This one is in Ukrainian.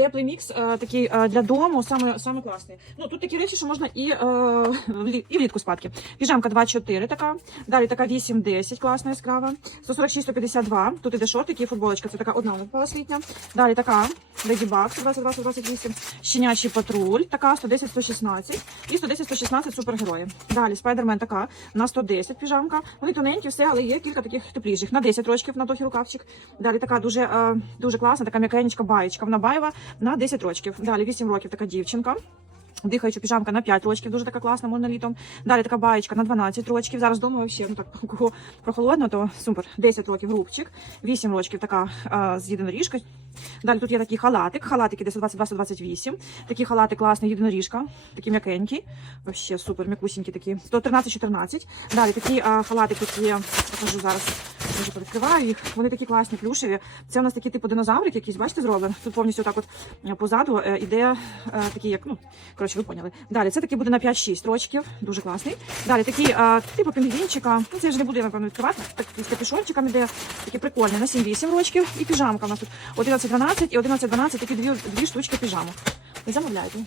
Теплий мікс е, такий е, для дому, саме, саме класний. Ну, тут такі речі, що можна і, е, і влітку спадки. Піжамка 2,4 така. Далі така 8,10, класна яскрава. 146, 152. Тут іде шортики і футболочка. Це така одна попалась літня. Далі така Lady Bug 122, 128. Щенячий патруль, така 110, 116. І 110, 116 супергерої. Далі Спайдермен така на 110 піжамка. Вони тоненькі, все, але є кілька таких тепліших. На 10 рочків на довгий рукавчик. Далі така дуже, е, дуже класна, така м'якенечка баєчка. Вона баєва на 10 рочків. Далі 8 років така дівчинка. Дихаюча піжамка на 5 рочків, дуже така класна, можна літом. Далі така баєчка на 12 рочків. Зараз вдома ще ну так кого прохолодно, то супер. 10 років грубчик, 8 рочків така а, з єдиноріжка. Далі тут є такий халатик. Халатик іде 122-128. Такий халатик класний, єдиноріжка, такий м'якенький. Вообще супер, м'якусінький такі. 113-14. Далі такі а, халатик тут є. Покажу зараз. Може, відкриваю їх. Вони такі класні, плюшеві. Це у нас такий типу динозаврик, якийсь, бачите, зроблений. Тут повністю так от е, позаду е, іде е, такий, як, ну, коротше, ви поняли. Далі це такий буде на 5-6 рочків, дуже класний. Далі такий, типу пінгвінчика. Ну, це я ж не буду, напевно, відкривати. Так, з капюшончиком іде, такі прикольні, на 7-8 рочків. І піжамка у нас тут 11-12 і 11-12, такі дві, дві штучки піжамок. Замовляйте.